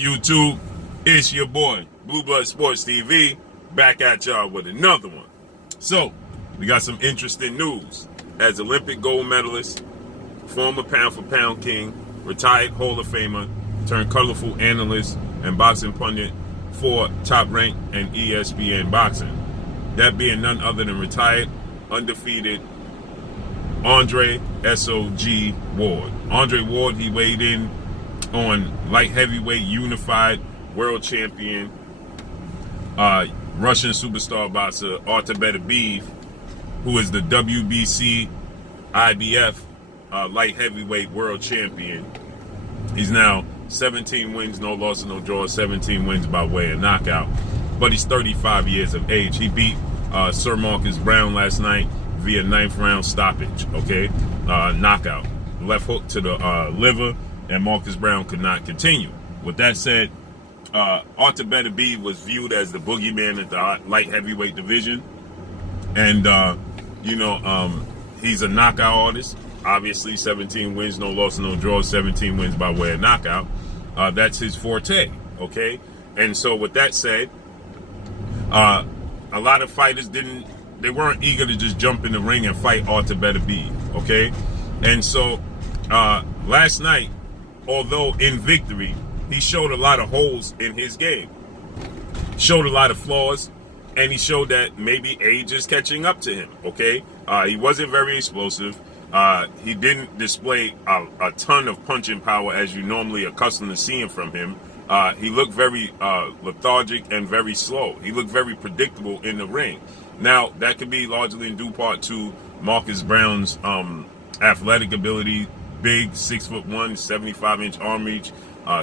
YouTube, it's your boy, Blue Blood Sports TV, back at y'all with another one. So, we got some interesting news. As Olympic gold medalist, former pound-for-pound king, retired Hall of Famer, turned colorful analyst and boxing pundit for Top Rank and ESPN Boxing. That being none other than retired, undefeated Andre S.O.G. Ward. Andre Ward, he weighed in on light heavyweight unified world champion, Russian superstar boxer Artur Beterbiev, who is the WBC IBF light heavyweight world champion. He's now 17 wins, no loss, no draws, 17 wins by way of knockout. But he's 35 years of age. He beat Sir Marcus Browne last night via 9th round stoppage, okay? Knockout. Left hook to the liver, and Marcus Browne could not continue. With that said, Artur Beterbiev was viewed as the boogeyman at the light heavyweight division. And, he's a knockout artist. Obviously, 17 wins, no loss, no draws, 17 wins by way of knockout. That's his forte, okay? And so with that said, a lot of fighters they weren't eager to just jump in the ring and fight Artur Beterbiev, okay? And so last night, although in victory, he showed a lot of holes in his game, showed a lot of flaws, and he showed that maybe age is catching up to him, okay? He wasn't very explosive. He didn't display a ton of punching power as you normally accustomed to seeing from him. He looked very lethargic and very slow. He looked very predictable in the ring. Now, that could be largely in due part to Marcus Browne's athletic ability, big, 6'1", 75-inch arm reach,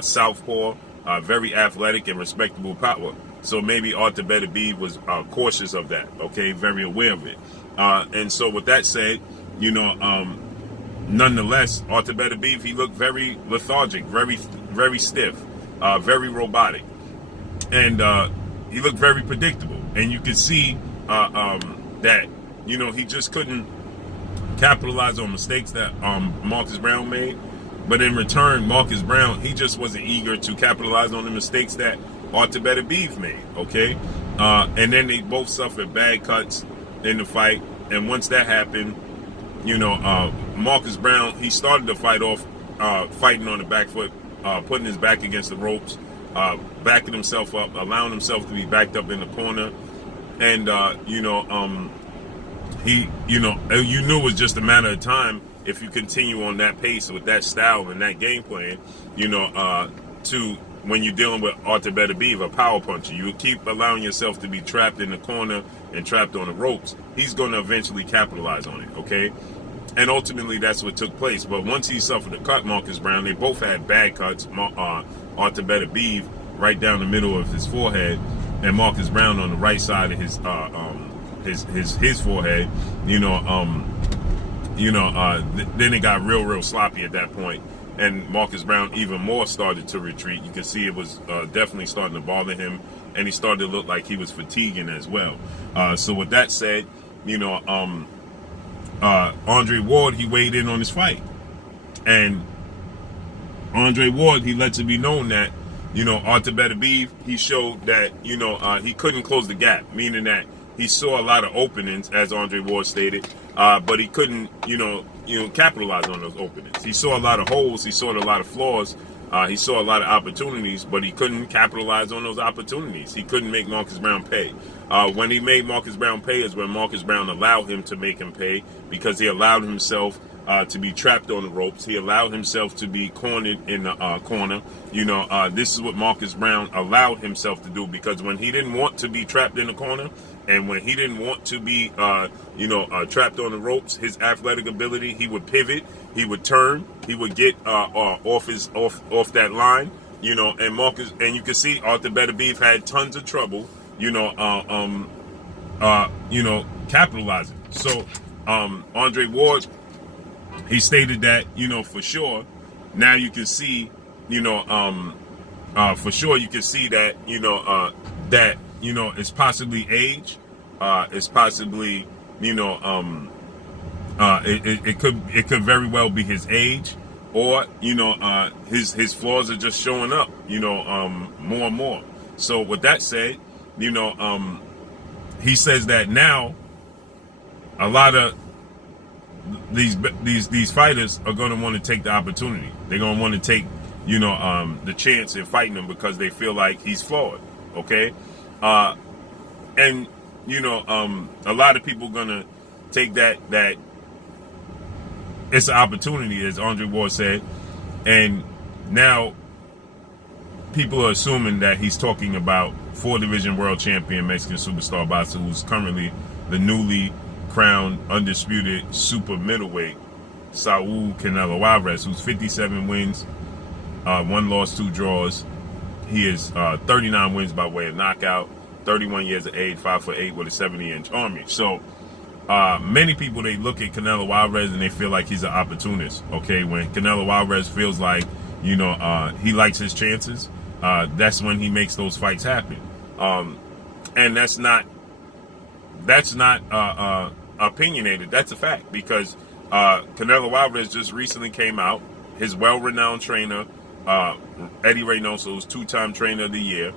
southpaw, very athletic and respectable power. So maybe Artur Beterbiev was cautious of that, okay, very aware of it. And so with that said, nonetheless, Artur Beterbiev, he looked very lethargic, very stiff, very robotic, and he looked very predictable. And you could see that, he just couldn't capitalize on mistakes that Marcus Browne made. But in return, Marcus Browne, he just wasn't eager to capitalize on the mistakes that Artur Beterbiev made, okay? And then they both suffered bad cuts in the fight. And once that happened, Marcus Browne, he started the fight off fighting on the back foot, putting his back against the ropes, backing himself up, allowing himself to be backed up in the corner. And, you knew it was just a matter of time if you continue on that pace with that style and that game plan, to when you're dealing with Artur Beterbiev, a power puncher. You keep allowing yourself to be trapped in the corner and trapped on the ropes. He's going to eventually capitalize on it, okay? And ultimately, that's what took place. But once he suffered a cut, Marcus Browne, they both had bad cuts. Artur Beterbiev right down the middle of his forehead, and Marcus Browne on the right side of his forehead. Then it got real sloppy at that point, and Marcus Browne even more started to retreat. You can see it was definitely starting to bother him, and he started to look like he was fatiguing as well. So with that said, Andre Ward, he weighed in on his fight, and Andre Ward, he lets it be known that Artur Beterbiev, he showed that he couldn't close the gap, meaning that he saw a lot of openings, as Andre Ward stated, but he couldn't, capitalize on those openings. He saw a lot of holes. He saw a lot of flaws. He saw a lot of opportunities, but he couldn't capitalize on those opportunities. He couldn't make Marcus Browne pay. When he made Marcus Browne pay is when Marcus Browne allowed him to make him pay, because he allowed himself to be trapped on the ropes. He allowed himself to be cornered in the corner. This is what Marcus Browne allowed himself to do, because when he didn't want to be trapped in the corner, and when he didn't want to be, trapped on the ropes, his athletic ability, he would pivot, he would turn, he would get off that line, and Marcus, and you can see Artur Beterbiev had tons of trouble, capitalizing. So, Andre Ward, he stated that, for sure, now you can see, for sure you can see that, that, it's possibly age, it's possibly, it could very well be his age, or his flaws are just showing up, more and more. So with that said, he says that now a lot of these fighters are going to want to take the opportunity. They're going to want to take the chance in fighting him because they feel like he's flawed. Okay, and a lot of people going to take that it's an opportunity, as Andre Ward said, and now people are assuming that he's talking about 4-division world champion Mexican superstar boxer who's currently the newly crowned undisputed super middleweight Saul Canelo Alvarez, who's 57 wins, 1 loss, 2 draws. He is 39 wins by way of knockout, 31 years of age, 5'8" with a 70-inch arm reach. So many people, they look at Canelo Alvarez and they feel like he's an opportunist. Okay, when Canelo Alvarez feels like he likes his chances, that's when he makes those fights happen. And that's not opinionated. That's a fact, because Canelo Alvarez just recently came out. His well-renowned trainer, Eddie Reynoso, who's 2-time trainer of the year,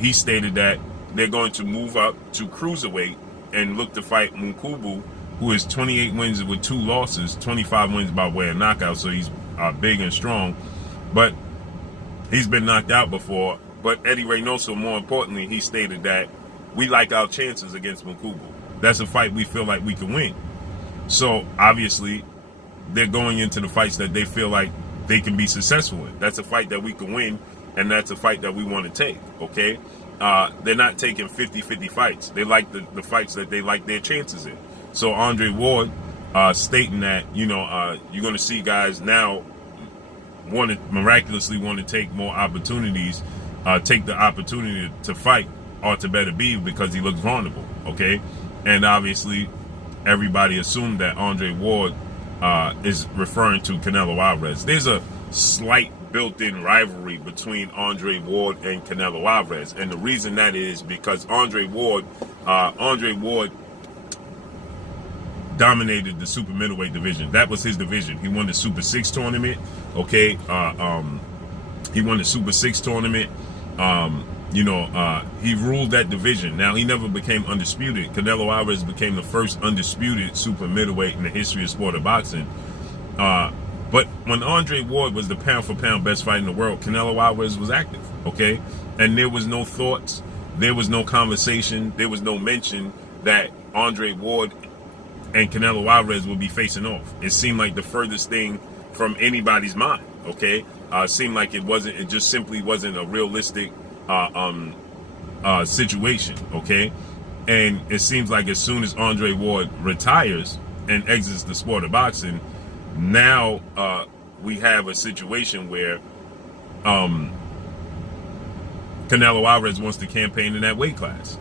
he stated that they're going to move up to cruiserweight and look to fight Mkubu, who is 28 wins with 2 losses, 25 wins by way of knockout. So he's big and strong, but he's been knocked out before. But Eddie Reynoso, more importantly, he stated that we like our chances against Mkubu. That's a fight we feel like we can win. So obviously they're going into the fights that they feel like they can be successful in. That's a fight that we can win, and that's a fight that we want to take. Okay, they're not taking 50-50 fights. They like the fights that they like their chances in. So Andre Ward stating that you're going to see guys now miraculously want to take more opportunities, take the opportunity to fight Artur Beterbiev because he looks vulnerable. Okay, and obviously everybody assumed that Andre Ward is referring to Canelo Alvarez. There's a slight built-in rivalry between Andre Ward and Canelo Alvarez, and the reason that is because Andre Ward dominated the super middleweight division. That was his division. He won the Super 6 tournament. Okay, he won the Super 6 tournament. He ruled that division. Now, he never became undisputed. Canelo Alvarez became the first undisputed super middleweight in the history of sport of boxing. But when Andre Ward was the pound-for-pound best fighter in the world, Canelo Alvarez was active, okay? And there was no thoughts, there was no conversation, there was no mention that Andre Ward and Canelo Alvarez would be facing off. It seemed like the furthest thing from anybody's mind, okay? It seemed like it just simply wasn't a realistic situation, okay? And it seems like as soon as Andre Ward retires and exits the sport of boxing, now we have a situation where Canelo Alvarez wants to campaign in that weight class.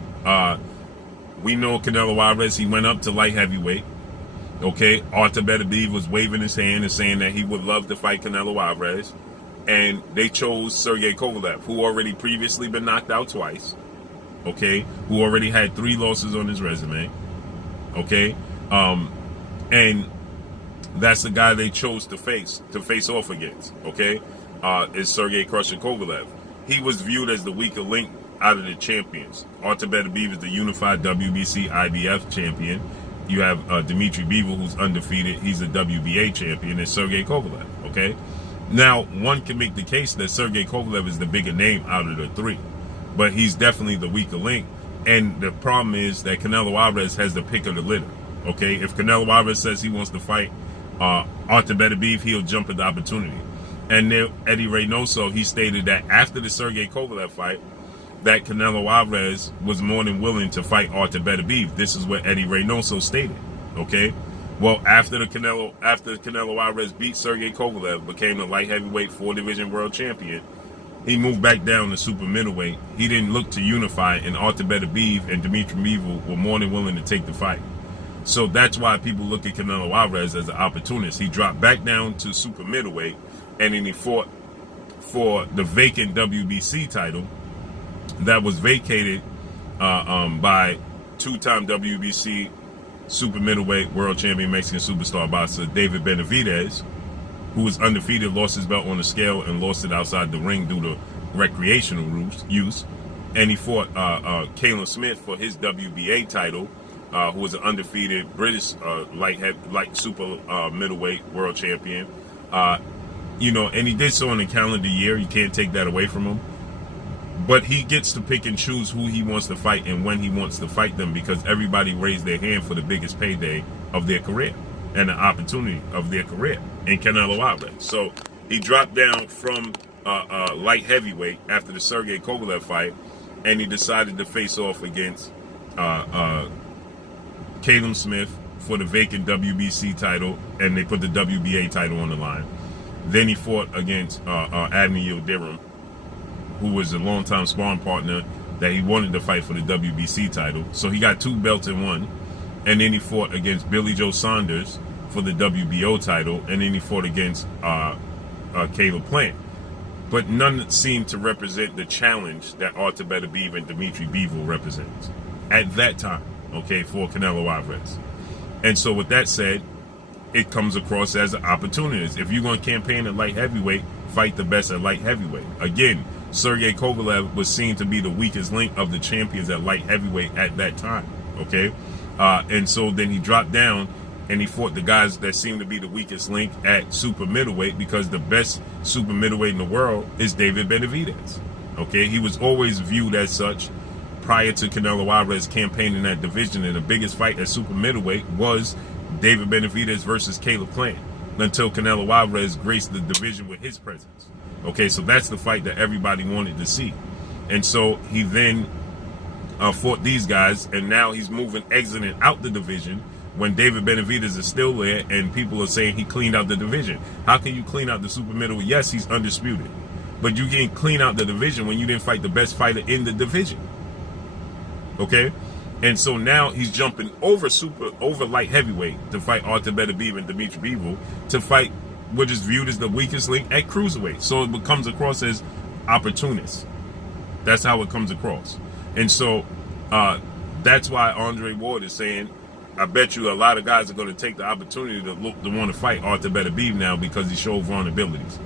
We know Canelo Alvarez, he went up to light heavyweight. Okay, Artur Beterbiev was waving his hand and saying that he would love to fight Canelo Alvarez. And they chose Sergey Kovalev, who already previously been knocked out twice. Okay, who already had 3 losses on his resume. Okay, and that's the guy they chose to face off against. Okay, is Sergey Crusher Kovalev. He was viewed as the weaker link out of the champions. Artur Beterbiev is the unified WBC IBF champion. You have Dimitri Bivol, who's undefeated. He's a WBA champion, and Sergey Kovalev. Okay, now one can make the case that Sergey Kovalev is the bigger name out of the 3, but he's definitely the weaker link. And the problem is that Canelo Alvarez has the pick of the litter. Okay, if Canelo Alvarez says he wants to fight Artur Beterbiev, he'll jump at the opportunity. And then Eddie Reynoso, he stated that after the Sergey Kovalev fight, that Canelo Alvarez was more than willing to fight Artur Beterbiev. This is what Eddie Reynoso stated. Okay, well, after Canelo Alvarez beat Sergey Kovalev, became the light heavyweight 4-division world champion, he moved back down to super middleweight. He didn't look to unify, and Artur Beterbiev and Dimitri Bivol were more than willing to take the fight. So that's why people look at Canelo Alvarez as an opportunist. He dropped back down to super middleweight, and then he fought for the vacant WBC title that was vacated by 2-time WBC super middleweight world champion Mexican superstar boxer David Benavidez. who was undefeated, lost his belt on the scale and lost it outside the ring due to recreational use. And he fought Caleb Smith for his WBA title, who was an undefeated British light super middleweight world champion. You know, and he did so in a calendar year. You can't take that away from him. But he gets to pick and choose who he wants to fight and when he wants to fight them, because everybody raised their hand for the biggest payday of their career and the opportunity of their career in Canelo Alvarez. So he dropped down from light heavyweight after the Sergey Kovalev fight, and he decided to face off against Caleb Smith for the vacant WBC title, and they put the WBA title on the line. Then he fought against Adney Yildirim, who was a longtime sparring partner that he wanted to fight for the WBC title. So he got 2 belts in one. And then he fought against Billy Joe Saunders for the WBO title. And then he fought against Caleb Plant. But none seemed to represent the challenge that Artur Beterbiev and Dimitri Bivol represents at that time, okay, for Canelo Alvarez. And so with that said, it comes across as an opportunity. If you're going to campaign at light heavyweight, fight the best at light heavyweight. Again, Sergey Kovalev was seen to be the weakest link of the champions at light heavyweight at that time, okay? And so then he dropped down and he fought the guys that seemed to be the weakest link at super middleweight, because the best super middleweight in the world is David Benavidez, okay? He was always viewed as such prior to Canelo Alvarez campaigning in that division, and the biggest fight at super middleweight was David Benavidez versus Caleb Plant, until Canelo Alvarez graced the division with his presence. Okay, so that's the fight that everybody wanted to see. And so he then fought these guys, and now he's exiting out the division when David Benavidez is still there, and people are saying he cleaned out the division. How can you clean out the super middleweight? Yes, he's undisputed, but you can't clean out the division when you didn't fight the best fighter in the division. Okay? And so now he's jumping over light heavyweight to fight Artur Beterbiev and Dimitri Bivol, to fight what is viewed as the weakest link at cruiserweight. So it comes across as opportunist. That's how it comes across. And so that's why Andre Ward is saying, I bet you a lot of guys are going to take the opportunity to want to fight Artur Beterbiev now, because he showed vulnerabilities.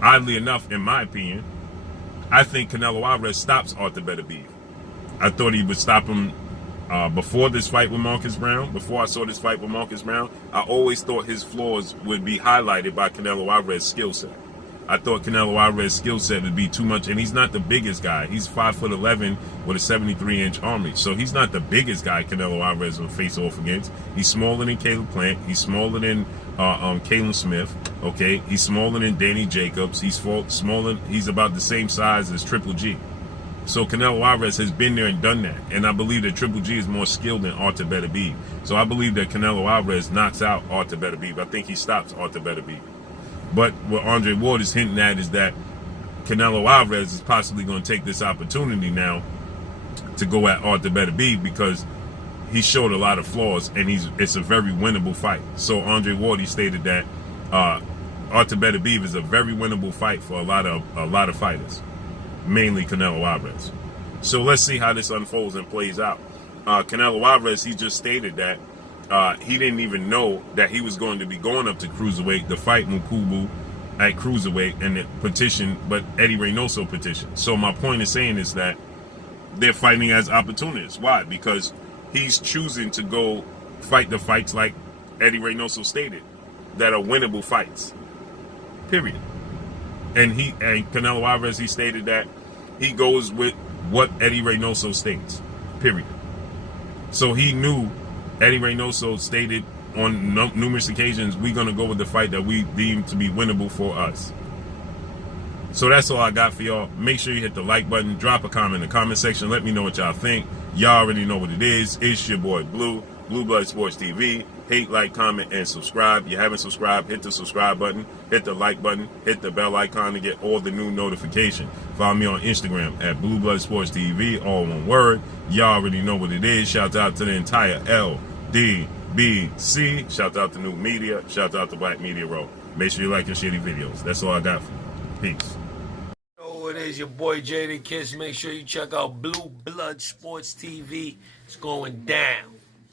Oddly enough, in my opinion, I think Canelo Alvarez stops Artur Beterbiev. I thought he would stop him before this fight with Marcus Brown. Before I saw this fight with Marcus Brown, I always thought his flaws would be highlighted by Canelo Alvarez's skill set. I thought Canelo Alvarez's skill set would be too much, and he's not the biggest guy. He's 5'11" with a 73-inch arm reach, so he's not the biggest guy Canelo Alvarez will face off against. He's smaller than Caleb Plant. He's smaller than Caleb Smith. Okay, he's smaller than Danny Jacobs. He's smaller. He's about the same size as Triple G. So Canelo Alvarez has been there and done that. And I believe that Triple G is more skilled than Artur Beterbiev. So I believe that Canelo Alvarez knocks out Artur Beterbiev. I think he stops Artur Beterbiev. But what Andre Ward is hinting at is that Canelo Alvarez is possibly going to take this opportunity now to go at Artur Beterbiev, because he showed a lot of flaws, and it's a very winnable fight. So Andre Ward, he stated that Artur Beterbiev is a very winnable fight for a lot of fighters, mainly Canelo Alvarez. So let's see how this unfolds and plays out. Canelo Alvarez, he just stated that he didn't even know that he was going to be going up to cruiserweight to fight Mukubu at cruiserweight, and it petitioned, but Eddie Reynoso petitioned. So my point is saying is that they're fighting as opportunists. Why? Because he's choosing to go fight the fights like Eddie Reynoso stated, that are winnable fights. Period. And Canelo Alvarez, he stated that he goes with what Eddie Reynoso states. Period. So he knew Eddie Reynoso stated on numerous occasions, we're going to go with the fight that we deem to be winnable for us. So that's all I got for y'all. Make sure you hit the like button, drop a comment in the comment section, let me know what y'all think. Y'all already know what it is. It's your boy Blue, Blue Blood Sports TV. Hate, like, comment, and subscribe. If you haven't subscribed, hit the subscribe button, hit the like button, hit the bell icon to get all the new notifications. Follow me on Instagram at Blue Blood Sports TV, all one word. Y'all already know what it is. Shout out to the entire LDBC. Shout out to New Media. Shout out to Black Media Row. Make sure you like your shitty videos. That's all I got for you. Peace. Oh, it is your boy Jada Kiss. Make sure you check out Blue Blood Sports TV. It's going down.